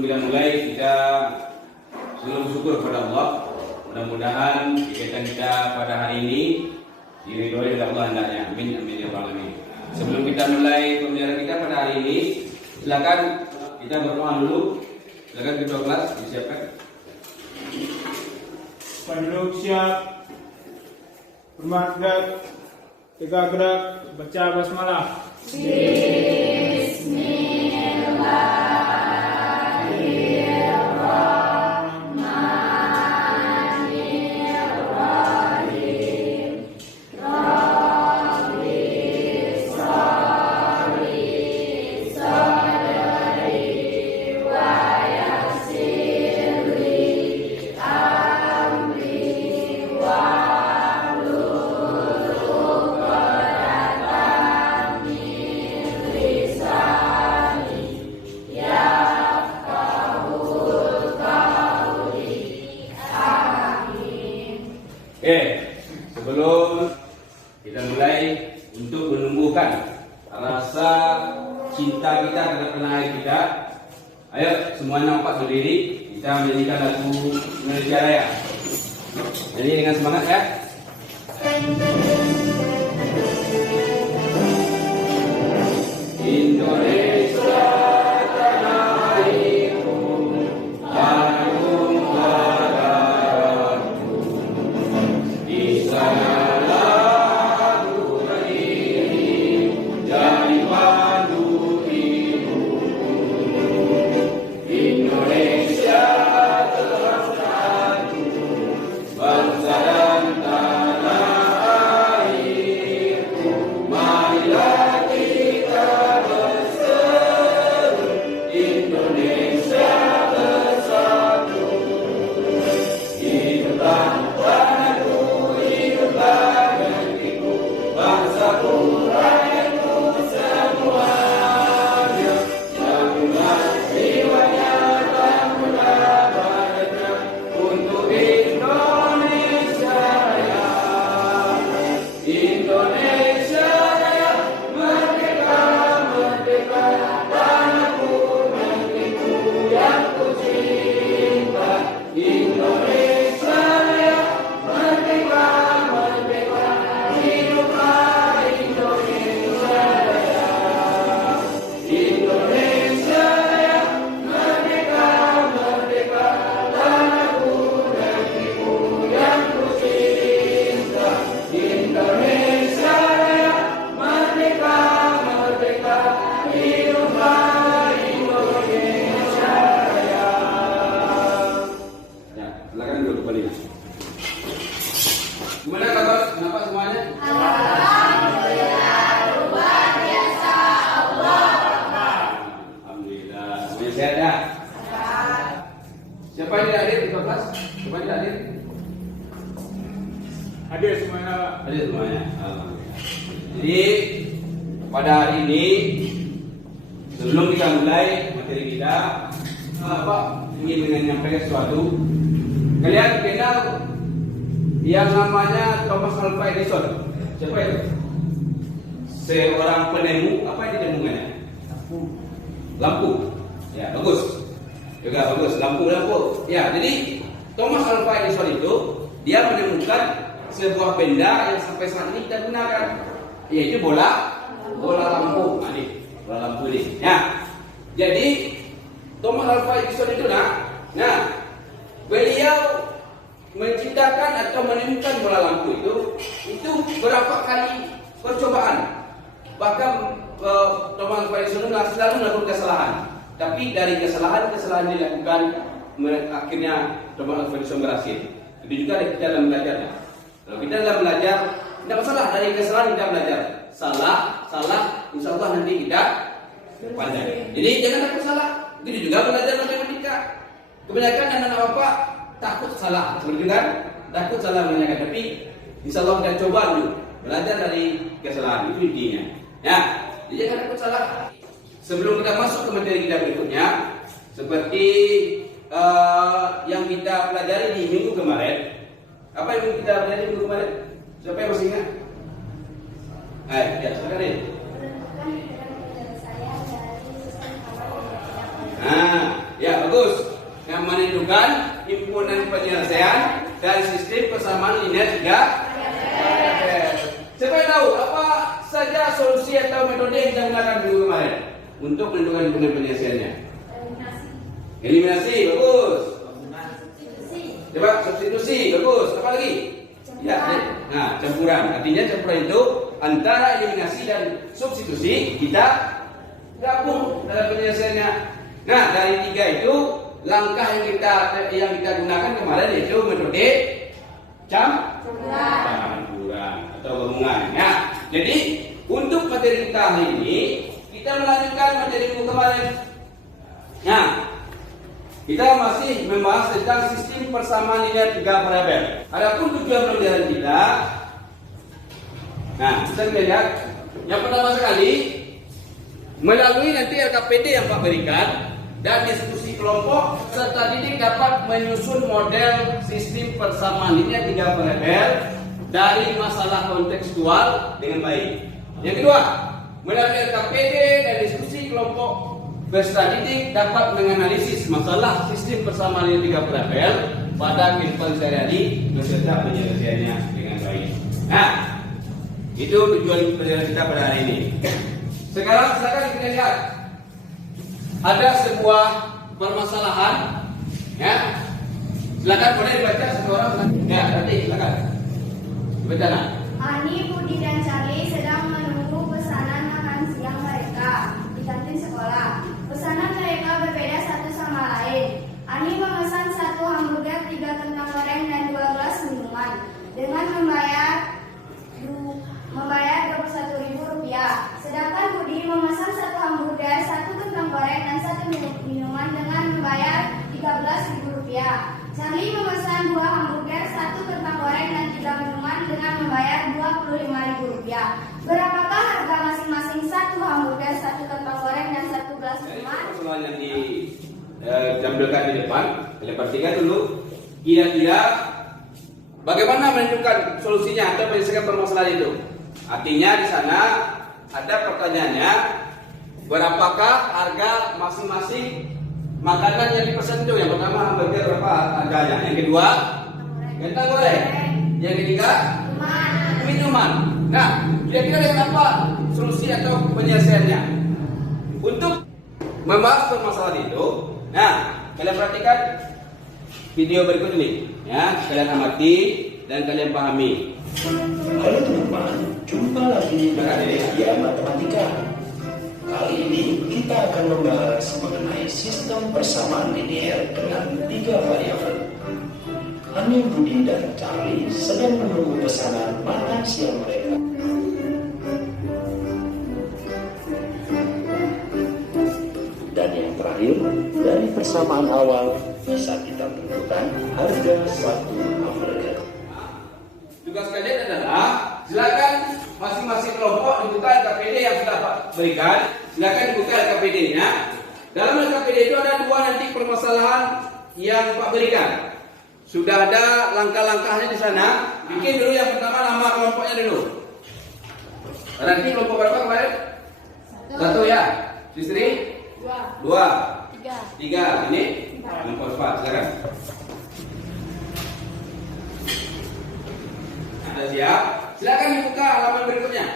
sebelum kita mulai, kita selalu bersyukur kepada Allah. Mudah-mudahan kegiatan kita pada hari ini diridhoi oleh Allah hendaknya. Amin amin ya rabbal alamin. Sebelum kita mulai pembelajaran kita pada hari ini, silakan kita berdoa dulu. Silakan ketua kelas disiapkan. Penduduk siap. Hormat gerak. Tegak gerak. Baca basmalah. Sebelum kita mulai, untuk menumbuhkan rasa cinta kita terhadap tanah air kita, ayo semuanya nampak berdiri, kita menyanyikan lagu Indonesia Raya. Jadi dengan semangat ya. Indonesia tanah airku, agung badanku, di sanalah aku berdiri, jadi pandu hidup. Indonesia telah satu, bangsa dan tanah airku, marilah kita berseru, Indonesia bersatu. Hiduplah tanahku, hiduplah negeriku, bangsaku, rakyatku semuanya. Bangunlah jiwanya, bangunlah badannya, untuk Indonesia Raya. Indonesia Raya, merdeka, merdeka, tanahku, negeriku yang ku cinta. Indonesia Raya, merdeka, merdeka, hiduplah Indonesia Raya. Indonesia Raya, merdeka, merdeka, tanahku, negeriku yang ku cinta. Indonesia Raya, merdeka, merdeka, hiduplah Indonesia Raya. Ya, silakan duduk kembali. Gimana kabar? Kenapa semuanya? Alhamdulillah. Semuanya sehat ya? Siapa yang tidak hadir di kelas? Siapa yang tidak hadir? Hadir semuanya. Hadir semuanya. Alhamdulillah. Jadi pada hari ini, sebelum kita mulai materi kita, Pak ingin menyampaikan sesuatu. Kalian kenal yang namanya Thomas Alva Edison? Siapa itu? Seorang penemu. Apa yang ditemukannya? Lampu. Ya, bagus. Juga bagus. Lampu. Ya, jadi Thomas Alva Edison itu dia menemukan sebuah benda yang sampai saat ini kita gunakan, yaitu bola lampu. Nah, ini bola lampu ini. Ya, jadi Thomas Alva Edison itu beliau menciptakan atau menemukan bola lampu itu berapa kali percobaan. Bahkan Thomas Alva Edison selalu melakukan kesalahan. Tapi dari kesalahan dilakukan, akhirnya Thomas Alva Edison berhasil. Itu juga kita dalam belajarnya. Kalau kita dalam belajar, tidak masalah, dari kesalahan kita belajar. Salah, insya Allah nanti kita pandai. Jadi jangan takut salah. Itu juga belajar matematika. Kebanyakan anak-anak bapak takut salah, seperti kan? Takut salah menanyakan. Tapi insya Allah kita coba dulu belajar dari kesalahan, itu intinya. Ya, jadi jangan takut salah. Sebelum kita masuk ke materi kita berikutnya, seperti yang kita pelajari di minggu kemarin. Apa yang kita pelajari minggu kemarin? Siapa yang masih ingat? Ya, silakan deh. Ya bagus. menentukan himpunan penyelesaian dan sistem persamaan linear tiga variabel. Siapa tahu apa saja solusi atau metode yang kita gunakan minggu kemarin untuk menentukan himpunan penyelesaiannya? Eliminasi, bagus. Coba substitusi, bagus. Apa lagi? Ya, nah campuran. Artinya campuran itu antara eliminasi dan substitusi kita gabung dalam penyelesaiannya. Nah, dari tiga itu langkah yang kita gunakan kemarin yaitu metode campuran atau gabungan. Nah, jadi untuk materi kita hari ini kita melanjutkan materi minggu kemarin. Nah, kita masih membahas tentang sistem persamaan linear tiga variabel. Adapun tujuan pembelajaran kita, nah kita lihat yang pertama sekali melalui nanti LKPD yang Pak berikan dan diskusi kelompok serta didik dapat menyusun model sistem persamaan linear tiga variabel dari masalah kontekstual dengan baik. Yang kedua, melalui LKPD dan diskusi kelompok peserta didik dapat menganalisis masalah sistem persamaan linear tiga variabel pada kehidupan sehari-hari beserta penyelesaiannya dengan baik. Nah, itu tujuan pelajaran kita pada hari ini. Sekarang silakan kita lihat ada sebuah permasalahan, ya. Silakan boleh dibaca satu orang. Ya, nanti silakan. Baca nak. Ani, Budi, dan Charlie sedang menunggu pesanan makan siang mereka di kantin sekolah. Pesanan mereka berbeda satu sama lain. Ani memesan 1 hamburger, 3 kentang goreng, dan 2 gelas minuman dengan membayar Rp21.000. Sedangkan Budi memesan 1 hamburger, 1 kentang goreng, dan 1 minuman dengan membayar Rp13.000. Charlie memesan 2 hamburger, 1 kentang goreng, dan 3 minuman dengan membayar Rp25.000. Berapakah harga masing-masing 1 hamburger, 1 kentang goreng, dan 1 gelas minuman? Persoalan yang ditampilkan di depan, kalian perhatikan dulu. Kira-kira bagaimana menentukan solusinya atau menyelesaikan permasalahan itu? Artinya di sana ada pertanyaannya, berapakah harga masing-masing makanan yang dipesan itu? Yang pertama hamburger berapa harganya? Yang kedua kentang goreng. Yang ketiga minuman. Nah, kira-kira dengan apa solusi atau penyelesaiannya? Untuk membahas permasalahan itu, nah kalian perhatikan video berikut ini, ya. Kalian amati dan kalian pahami. Halo teman-teman, jumpa lagi dengan Media Matematika. Kali ini kita akan membahas mengenai sistem persamaan linear dengan 3 variabel. Ani, Budi, dan Charlie sedang menunggu pesanan makan siang mereka. Dan yang terakhir, dari persamaan awal bisa kita tentukan harga 1 hamburger. Tugas kalian adalah silakan masing-masing kelompok dibuka LKPD yang sudah Pak berikan. Silakan dibuka LKPD-nya. Dalam LKPD itu ada 2 nanti permasalahan yang Pak berikan. Sudah ada langkah-langkahnya di sana. Bikin dulu yang pertama nama kelompoknya dulu. Nanti kelompok berapa kemarin? 1 ya. Istri? 2. 3. Ini kelompok Pak sekarang. Ada siap? Silakan dibuka halaman berikutnya.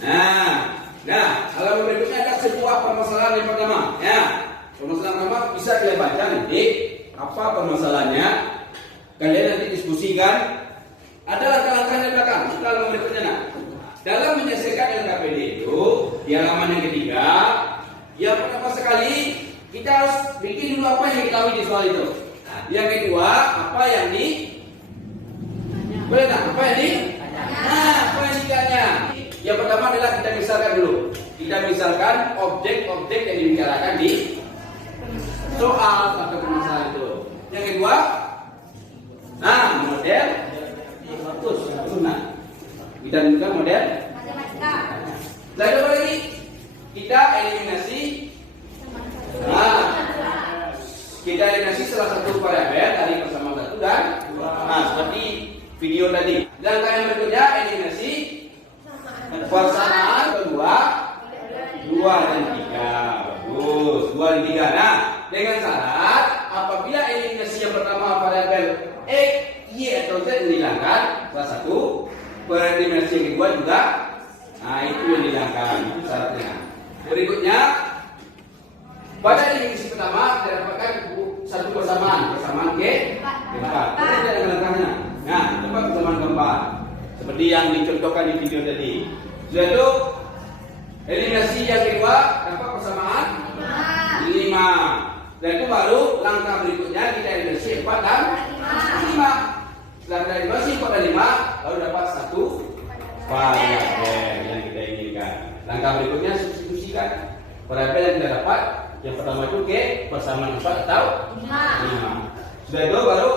Nah, halaman berikutnya ada sebuah permasalahan yang pertama. Ya, permasalahan pertama bisa kalian baca nanti apa permasalahannya. Kalian nanti diskusikan. Ada langkah-langkahnya di belakang. Buka halaman berikutnya. Nah, dalam menyelesaikan LKPD itu di halaman yang ketiga, yang pertama sekali kita harus bikin dulu apa yang diketahui di soal itu. Yang kedua, apa yang boleh tak? Apa yang apa yang ditanya? Yang pertama adalah kita misalkan dulu. Kita misalkan objek-objek yang dibicarakan di soal atau permasalahan itu. Yang kedua, model fokus. Nah, kita minta model Matematika. lalu apa lagi? Kita eliminasi. Kita eliminasi salah satu variabel dari persamaan 1 dan seperti video tadi. Dan yang berikutnya eliminasi persamaan kedua 2 dan 3. Bagus, 2 dan 3. Nah, dengan syarat apabila eliminasi konsep dihilangkan. Salah satu dimensi yang kedua juga, nah itu yang dihilangkan, itu syaratnya. Berikutnya, pada dimensi pertama didapatkan satu persamaan keempat. Ini ada langkahnya. Nah, tempat persamaan keempat, seperti yang dicontohkan di video tadi. Sudah itu, eliminasi yang kedua dapat persamaan 5. Dan itu baru langkah berikutnya kita eliminasi 4 dan 5. Setelah dari eliminasi 4 dan 5 baru dapat satu variabel yang kita inginkan. Langkah berikutnya substitusikan variabel yang kita dapat. Yang pertama itu persamaan 4 atau 5. Sudah itu baru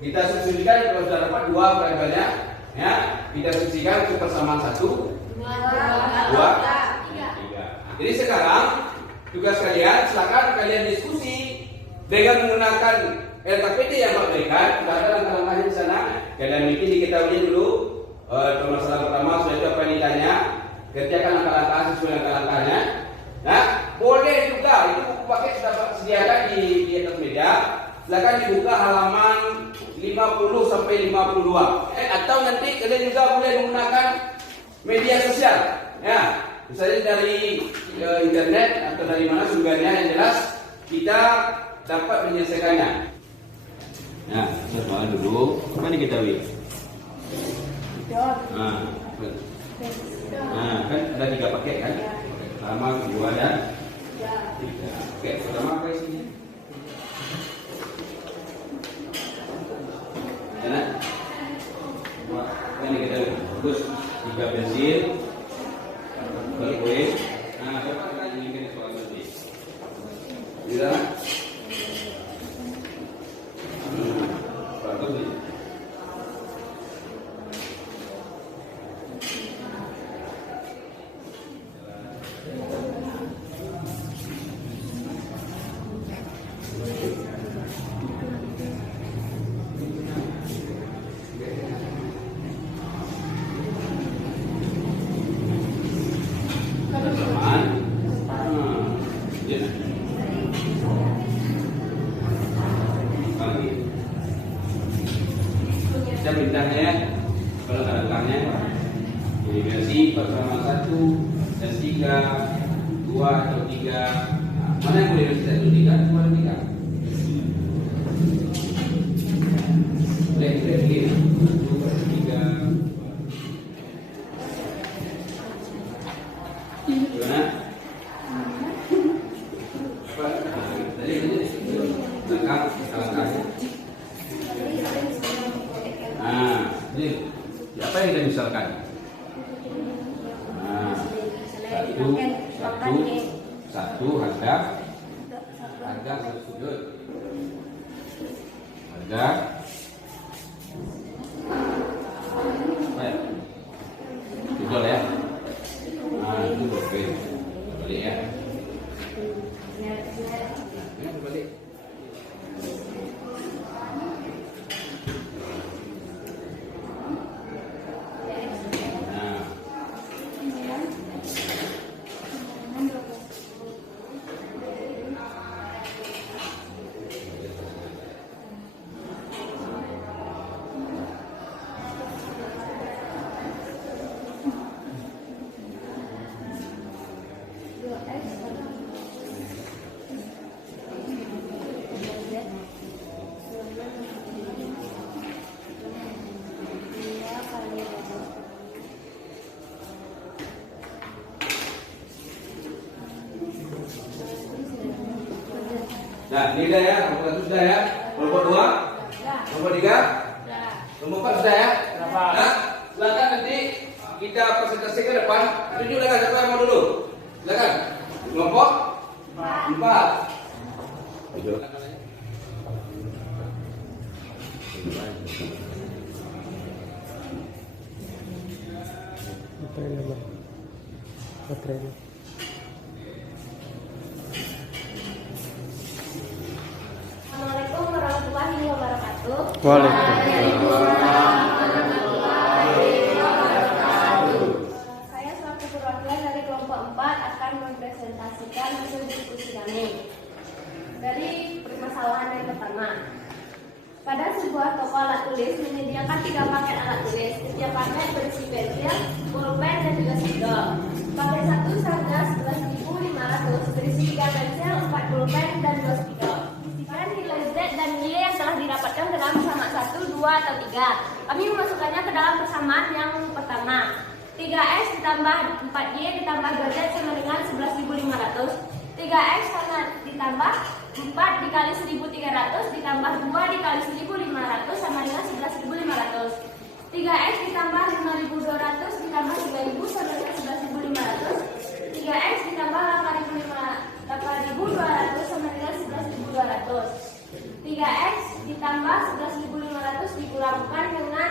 kita substitusikan. Kalau sudah dapat 2 variabelnya, ya kita substitusikan ke persamaan 1, 2, 3. Jadi sekarang tugas kalian, silakan kalian diskusi dengan menggunakan LKPD yang Pak berikan. Sudah ada langkah-langkahnya di sana. Kalian bikin diketahui dulu. Permasalahan pertama sudah itu apa yang ditanya. Kerjakan langkah-langkah sesuai langkah-langkahnya. Nah, boleh juga itu buku paket sudah sediakan di atas meja. Silakan dibuka halaman 50 sampai 52. Atau nanti kalian juga boleh menggunakan media sosial. Ya. Misalnya dari internet atau dari mana sumbernya, yang jelas kita dapat menyelesaikannya. Ya, soal dulu. Apa diketahui? Kan ada 3 paket kan? Pertama, kedua dan 3. Oke, pertama apa isinya? Ya, apa yang diketahui? Terus 3 pensil. Boleh. Nah, coba kita inginkan soal tadi. Bisa? Bagus nih. Kita bintangnya, kalau ada bintangnya, eliminasi persamaan 1 dan 3, 2 atau 3. Mana yang boleh eliminasi 1, 3, 2 dan 3? Boleh kita pilih 1, 3. Gimana? Tadi langkah-langkahnya. Jadi apa yang kita misalkan? Satu harga satu sudut, harga apa ya? Betul ya? Itu oke. Balik ya. Balik. Nah, ini dah ya, nomor 1 sudah ya. Nomor 2, nomor 3, nomor 4 sudah ya. Nah, silakan nanti kita presentasi ke depan. Tunjuk dengan satu yang mau dulu. Silakan. Kelompok 4. Assalamualaikum warahmatullahi wabarakatuh. Saya selaku perwakilan dari kelompok 4 akan mempresentasikan hasil diskusi kami. Dari permasalahan yang pertama, Pada sebuah toko alat tulis menyediakan 3 paket alat tulis. Setiap paket berisi pensil, pulpen, dan juga spidol. Paket 1 seharga 11.500, berisi 3 pensil, 4 pulpen, dan 2 spidol. Isikan nilai Z dan Y yang telah didapatkan ke dalam persamaan 1, 2, atau 3. Kami memasukkannya ke dalam persamaan yang pertama. 3X ditambah 4Y ditambah 2Z sama dengan 11.500. 3X ditambah 4 dikali 1.300 ditambah 2 dikali 1.500 sama dengan 11.500. 3X ditambah 5.200 ditambah 3.000 sama dengan 11.500. 3X ditambah 8.200 sama dengan 11.200. 3X ditambah 11.500 dikurangkan dengan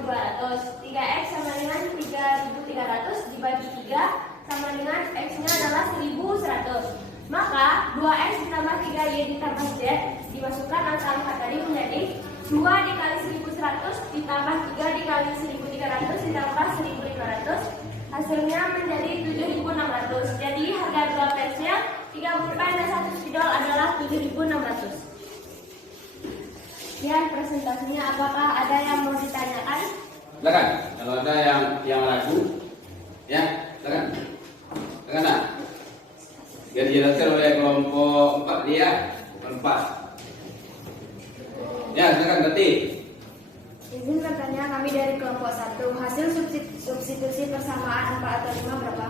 8.200. 3X sama dengan 3.300 dibagi 3 sama dengan X-nya adalah 1.100. Maka 2X ditambah 3Y ditambah Z dimasukkan angka tadi menjadi 2 dikali 1.100 ditambah 3 dikali 1.300 ditambah 1.500. Hasilnya menjadi 7.600. Jadi harga 2 pensil, 3 pulpen, dan 1 spidol adalah 7.600. Sekian presentasinya. Apakah ada yang mau ditanyakan? Silakan. Kalau ada yang ragu, ya silakan. Silakan nak. Biar dijelaskan oleh kelompok 4 dia, 4. Ya, silakan nanti. Izin bertanya, kami dari kelompok 1. Hasil substitusi persamaan 4 atau 5 berapa?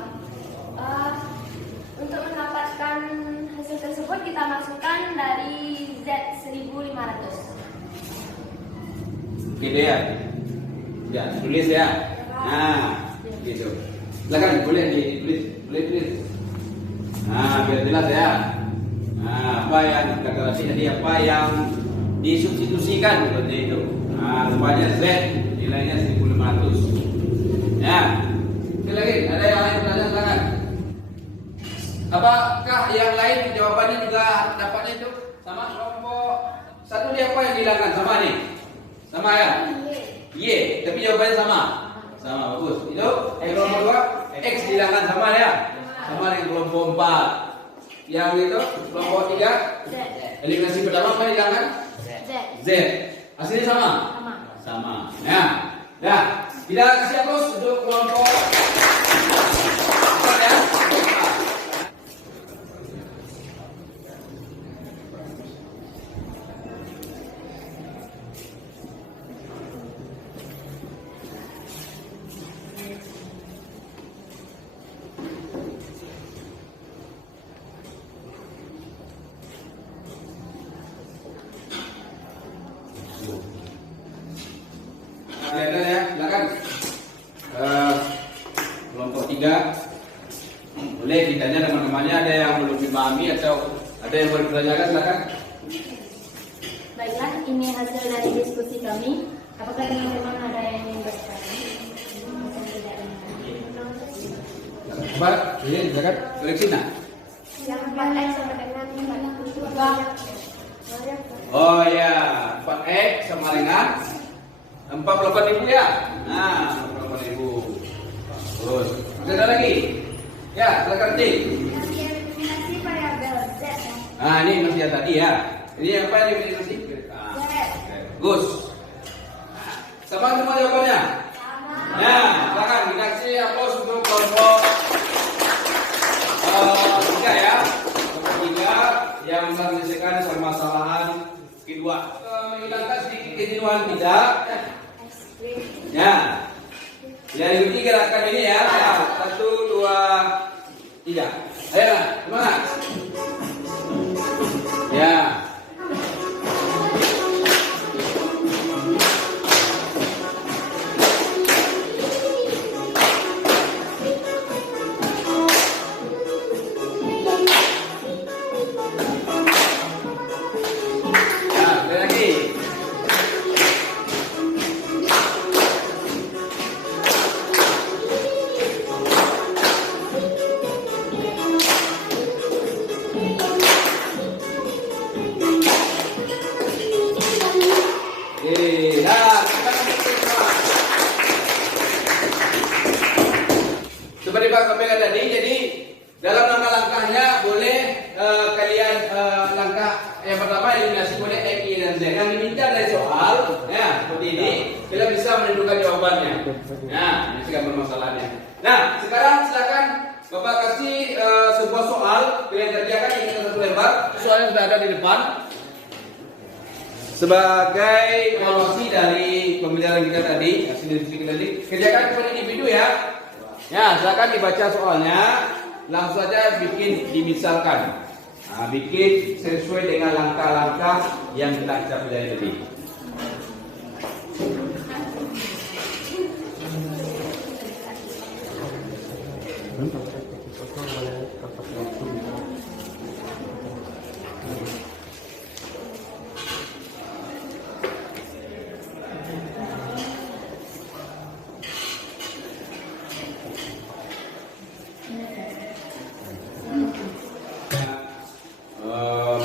Untuk mendapatkan hasil tersebut kita masukkan dari Z 1.500. Gitu ya. Ya, tulis ya. Nah, gitu. Silakan boleh ditulis, boleh tulis. Nah, biar jelas ya. Nah, apa yang kata tadi, apa yang disubstitusikan seperti itu. Nah, rupanya Z nilainya 1.500. Ya. Sekali lagi, ada yang lain bertanya, silakan. Apakah yang lain jawabannya juga dapatnya itu sama kelompok 1 dia apa yang dihilangkan sama nih? Sama ya? Y, tapi jawabannya sama. Sama, bagus. Itu kelompok 2 X dihilangkan sama ya? Sama dengan kelompok 4. Yang itu kelompok 3 Z. eliminasi pertama apa yang dihilangkan? Z. Hasilnya sama? Sama. Ya. Ya. Tidak kasih hapus untuk kelompok 4 ya. Lihat ya, silakan. Kelompok 3 boleh ditanya teman-temannya, ada yang belum dipahami atau ada yang mau ditanyakan, silakan. Baiklah, ini hasil dari diskusi kami. Apakah teman-teman ada yang ingin bertanya? Coba, ini silakan koreksi nak. Yang 4X sama dengan 4. Oh ya, 4X sama dengan 48.000 ya. Nah, 48.000. Terus, ada lagi? Ya, silakan cik. Yang dieliminasi variabel Z. Nah, ini masih yang tadi ya. Ini apa yang eliminasi? Bagus. Sama semua jawabannya? Sama. Nah, silakan dikasih aplaus untuk kelompok 3 ya. Kelompok 3 yang menyelesaikan permasalahan kedua. Menghilangkan sedikit kejenuhan kita. Ya. Yang ikuti gerakan ini ya. 1, 2, 3. Ayo, semangat. Ya. eliminasi kode X, Y, dan Z. Yang diminta dari soal, ya seperti ini, kita bisa menentukan jawabannya. Nah, ini sekarang permasalahannya. Nah, sekarang silakan Bapak kasih sebuah soal kalian kerjakan ini satu lembar. Soalnya sudah ada di depan. Sebagai evaluasi dari pembelajaran kita tadi, hasil diskusi kita tadi, kerjakan per individu ya. Ya, silakan dibaca soalnya. Langsung saja bikin dimisalkan. Nah, bikin sesuai dengan langkah-langkah yang kita pelajari tadi.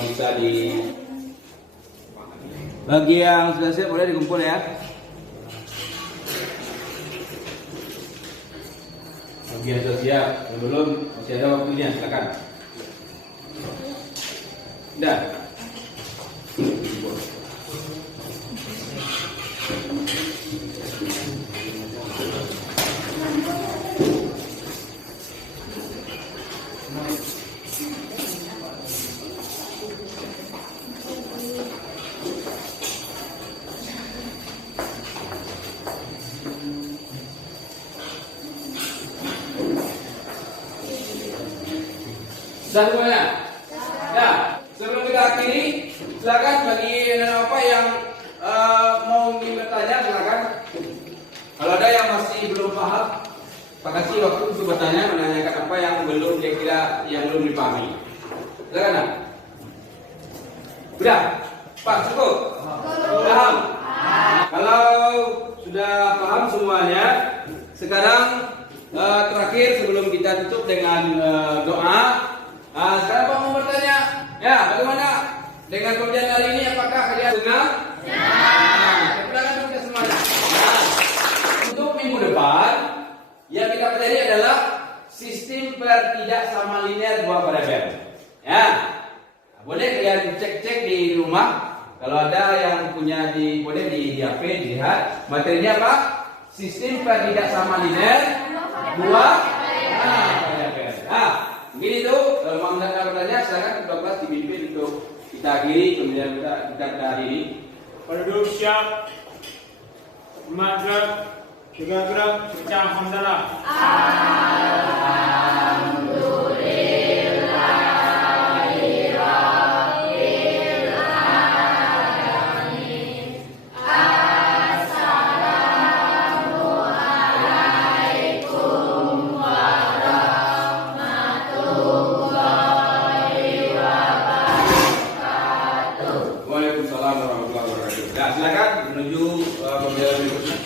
Bisa di bagi yang sudah siap boleh dikumpul ya. Bagi yang sudah siap, yang belum masih ada waktunya, silakan. Dah. Sudah semuanya? Ya, sebelum kita akhiri, silakan bagi apa yang mau ingin bertanya, silakan. Kalau ada yang masih belum paham, Pak kasih waktu untuk bertanya, menanyakan apa yang belum kira-kira yang belum dipahami. Silakan. Nah. Sudah, Pak cukup. Paham? Kalau sudah paham semuanya, sekarang terakhir sebelum kita tutup dengan doa. Sekarang Pak mau bertanya, ya bagaimana dengan pembelajaran hari ini? Apakah kalian senang? Kemudian kita semuanya. Untuk minggu depan, yang kita pelajari adalah sistem per tidak sama linear dua variabel. Ya, boleh kalian cek-cek di rumah. Kalau ada yang punya boleh di HP dilihat. Materinya apa? Sistem per tidak sama linear dua variabel. Begini tuh, kalau mau bertanya silakan Bapak dipimpin untuk kita akhiri kemudian kita hari ini. Penduduk siap, hormat gerak, tegak gerak, baca hamdalah. Waalaikumsalam warahmatullahi wabarakatuh. Nah, silakan menuju pembelajaran berikutnya.